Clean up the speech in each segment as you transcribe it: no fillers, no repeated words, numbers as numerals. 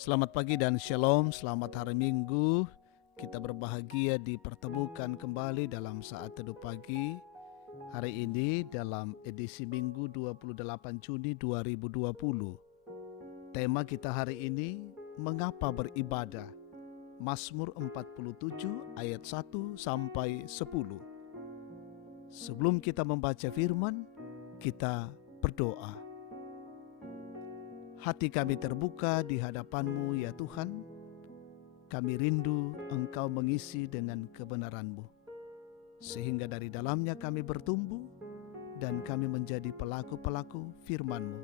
Selamat pagi dan shalom, selamat hari Minggu. Kita berbahagia dipertemukan kembali dalam saat teduh pagi. Hari ini dalam edisi Minggu 28 Juni 2020. Tema kita hari ini, mengapa beribadah? Mazmur 47 ayat 1 sampai 10. Sebelum kita membaca firman, kita berdoa. Hati kami terbuka di hadapan-Mu ya Tuhan. Kami rindu Engkau mengisi dengan kebenaran-Mu, sehingga dari dalamnya kami bertumbuh dan kami menjadi pelaku-pelaku firman-Mu.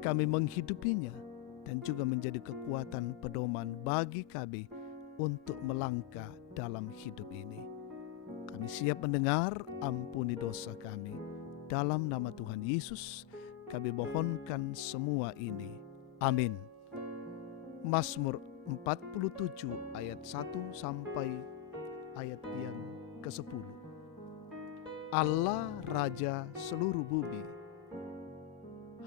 Kami menghidupinya dan juga menjadi kekuatan pedoman bagi kami untuk melangkah dalam hidup ini. Kami siap mendengar, ampuni dosa kami. Dalam nama Tuhan Yesus kami mohonkan semua ini. Amin. Mazmur 47 ayat 1 sampai ayat yang ke-10. Allah Raja seluruh bumi.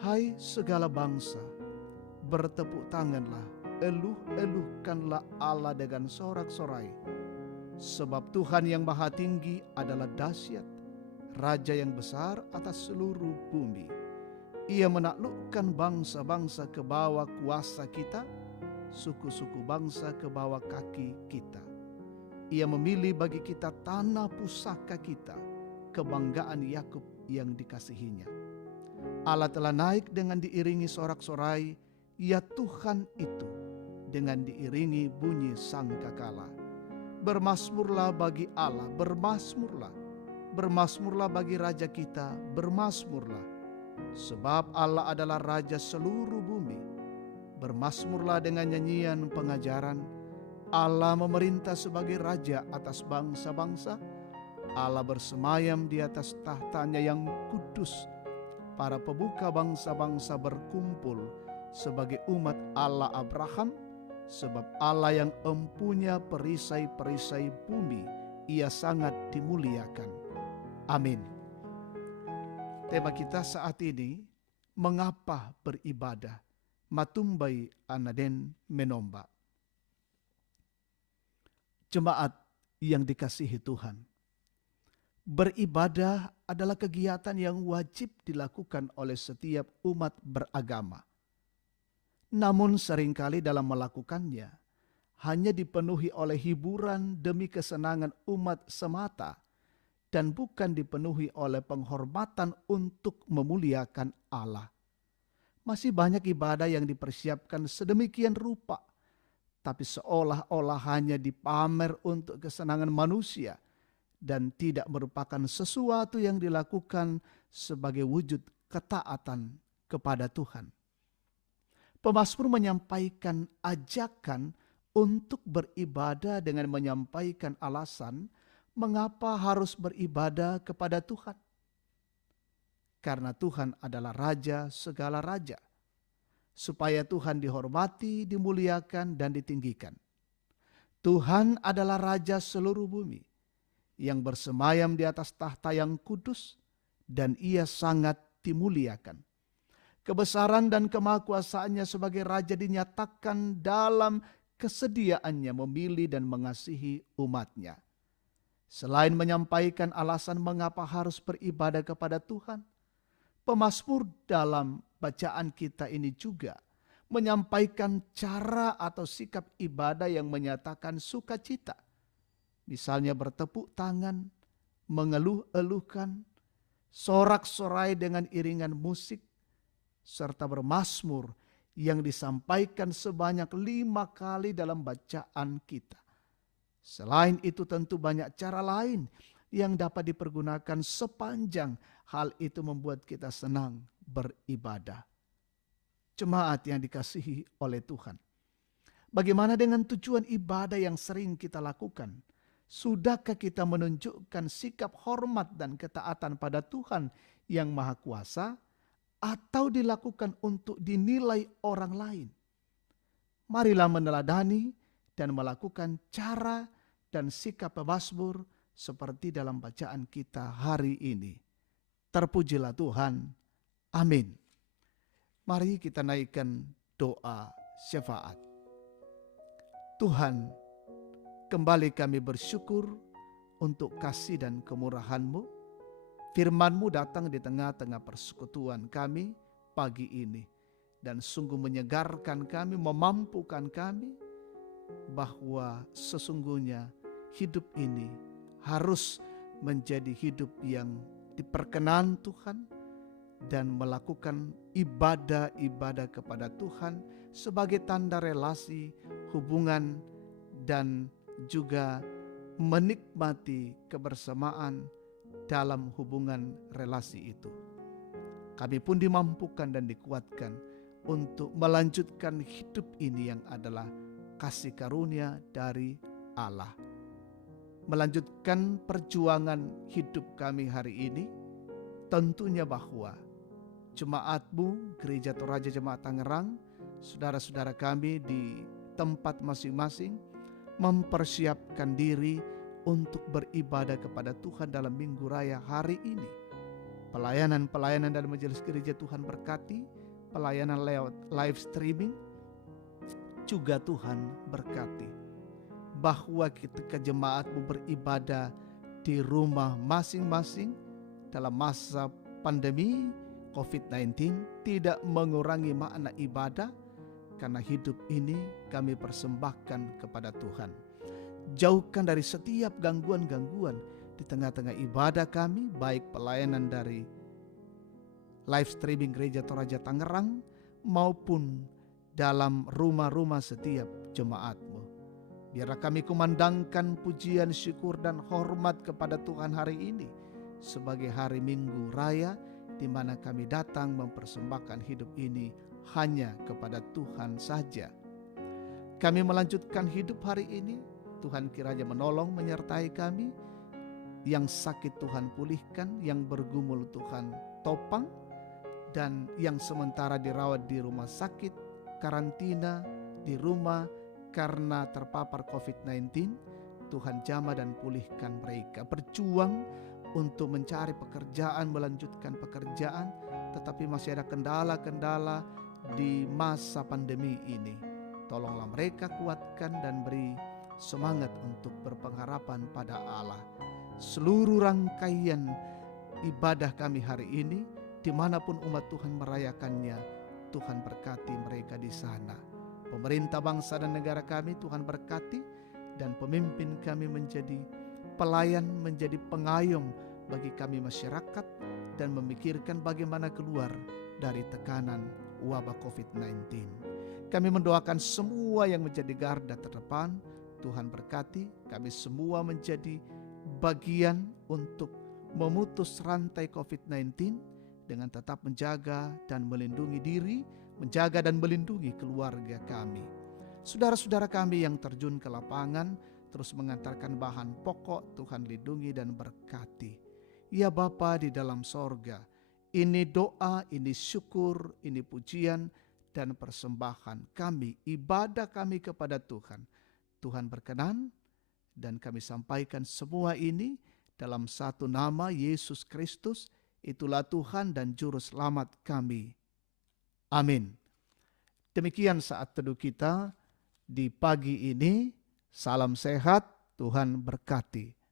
Hai segala bangsa, bertepuk tanganlah, eluh-eluhkanlah Allah dengan sorak-sorai. Sebab Tuhan yang Maha Tinggi adalah dahsyat, Raja yang besar atas seluruh bumi. Ia menaklukkan bangsa-bangsa ke bawah kuasa kita, suku-suku bangsa ke bawah kaki kita. Ia memilih bagi kita tanah pusaka kita, kebanggaan Yakub yang dikasihinya. Allah telah naik dengan diiringi sorak-sorai, ya Tuhan itu, dengan diiringi bunyi sangkakala. Bermasmurlah bagi Allah, bermasmurlah. Bermasmurlah bagi Raja kita, bermasmurlah. Sebab Allah adalah Raja seluruh bumi. Bermasmurlah dengan nyanyian pengajaran. Allah memerintah sebagai Raja atas bangsa-bangsa. Allah bersemayam di atas tahtanya yang kudus. Para pemuka bangsa-bangsa berkumpul sebagai umat Allah Abraham. Sebab Allah yang empunya perisai-perisai bumi, Ia sangat dimuliakan. Amin. Tema kita saat ini, mengapa beribadah? Matumbai anaden menomba. Jemaat yang dikasihi Tuhan, beribadah adalah kegiatan yang wajib dilakukan oleh setiap umat beragama. Namun seringkali dalam melakukannya, hanya dipenuhi oleh hiburan demi kesenangan umat semata, dan bukan dipenuhi oleh penghormatan untuk memuliakan Allah. Masih banyak ibadah yang dipersiapkan sedemikian rupa, tapi seolah-olah hanya dipamer untuk kesenangan manusia dan tidak merupakan sesuatu yang dilakukan sebagai wujud ketaatan kepada Tuhan. Pemazmur menyampaikan ajakan untuk beribadah dengan menyampaikan alasan mengapa harus beribadah kepada Tuhan? Karena Tuhan adalah Raja segala raja. Supaya Tuhan dihormati, dimuliakan, dan ditinggikan. Tuhan adalah Raja seluruh bumi, yang bersemayam di atas tahta yang kudus, dan Ia sangat dimuliakan. Kebesaran dan kemahakuasaannya sebagai Raja dinyatakan dalam kesediaannya memilih dan mengasihi umatnya. Selain menyampaikan alasan mengapa harus beribadah kepada Tuhan, pemazmur dalam bacaan kita ini juga menyampaikan cara atau sikap ibadah yang menyatakan sukacita. Misalnya bertepuk tangan, mengeluh-eluhkan, sorak-sorai dengan iringan musik, serta bermazmur yang disampaikan sebanyak 5 kali dalam bacaan kita. Selain itu tentu banyak cara lain yang dapat dipergunakan sepanjang hal itu membuat kita senang beribadah. Jemaat yang dikasihi oleh Tuhan, bagaimana dengan tujuan ibadah yang sering kita lakukan? Sudahkah kita menunjukkan sikap hormat dan ketaatan pada Tuhan yang Maha Kuasa, atau dilakukan untuk dinilai orang lain? Marilah meneladani dan melakukan cara dan sikap pemazmur seperti dalam bacaan kita hari ini. Terpujilah Tuhan. Amin. Mari kita naikkan doa syafaat. Tuhan, kembali kami bersyukur untuk kasih dan kemurahan-Mu. Firman-Mu datang di tengah-tengah persekutuan kami pagi ini, dan sungguh menyegarkan kami, memampukan kami, bahwa sesungguhnya hidup ini harus menjadi hidup yang diperkenan Tuhan, dan melakukan ibadah-ibadah kepada Tuhan sebagai tanda relasi, hubungan, dan juga menikmati kebersamaan dalam hubungan relasi itu. Kami pun dimampukan dan dikuatkan untuk melanjutkan hidup ini yang adalah kasih karunia dari Allah. Melanjutkan perjuangan hidup kami hari ini, tentunya bahwa jemaat-Mu, Gereja Toraja Jemaat Tangerang, saudara-saudara kami di tempat masing-masing mempersiapkan diri untuk beribadah kepada Tuhan dalam Minggu Raya hari ini. Pelayanan-pelayanan dalam majelis gereja Tuhan berkati, pelayanan lewat live streaming juga Tuhan berkati. Bahwa ketika jemaat-Mu beribadah di rumah masing-masing dalam masa pandemi COVID-19 tidak mengurangi makna ibadah, karena hidup ini kami persembahkan kepada Tuhan. Jauhkan dari setiap gangguan-gangguan di tengah-tengah ibadah kami, baik pelayanan dari live streaming Gereja Toraja Tangerang maupun dalam rumah-rumah setiap jemaat-Mu. Biarlah kami kumandangkan pujian, syukur, dan hormat kepada Tuhan hari ini sebagai hari Minggu Raya, di mana kami datang mempersembahkan hidup ini hanya kepada Tuhan saja. Kami melanjutkan hidup hari ini, Tuhan kiranya menolong menyertai kami. Yang sakit Tuhan pulihkan, yang bergumul Tuhan topang, dan yang sementara dirawat di rumah sakit, karantina di rumah karena terpapar COVID-19, Tuhan jamah dan pulihkan mereka. Berjuang untuk mencari pekerjaan, melanjutkan pekerjaan, tetapi masih ada kendala-kendala di masa pandemi ini. Tolonglah mereka, kuatkan dan beri semangat untuk berpengharapan pada Allah. Seluruh rangkaian ibadah kami hari ini, dimanapun umat Tuhan merayakannya, Tuhan berkati mereka di sana. Pemerintah bangsa dan negara kami Tuhan berkati, dan pemimpin kami menjadi pelayan, menjadi pengayom bagi kami masyarakat, dan memikirkan bagaimana keluar dari tekanan wabah COVID-19. Kami mendoakan semua yang menjadi garda terdepan, Tuhan berkati. Kami semua menjadi bagian untuk memutus rantai COVID-19 dengan tetap menjaga dan melindungi diri, menjaga dan melindungi keluarga kami. Saudara-saudara kami yang terjun ke lapangan terus mengantarkan bahan pokok, Tuhan lindungi dan berkati. Ya Bapa di dalam sorga, ini doa, ini syukur, ini pujian dan persembahan kami, ibadah kami kepada Tuhan. Tuhan berkenan, dan kami sampaikan semua ini dalam satu nama, Yesus Kristus, itulah Tuhan dan Juru Selamat kami. Amin. Demikian saat teduh kita di pagi ini. Salam sehat, Tuhan berkati.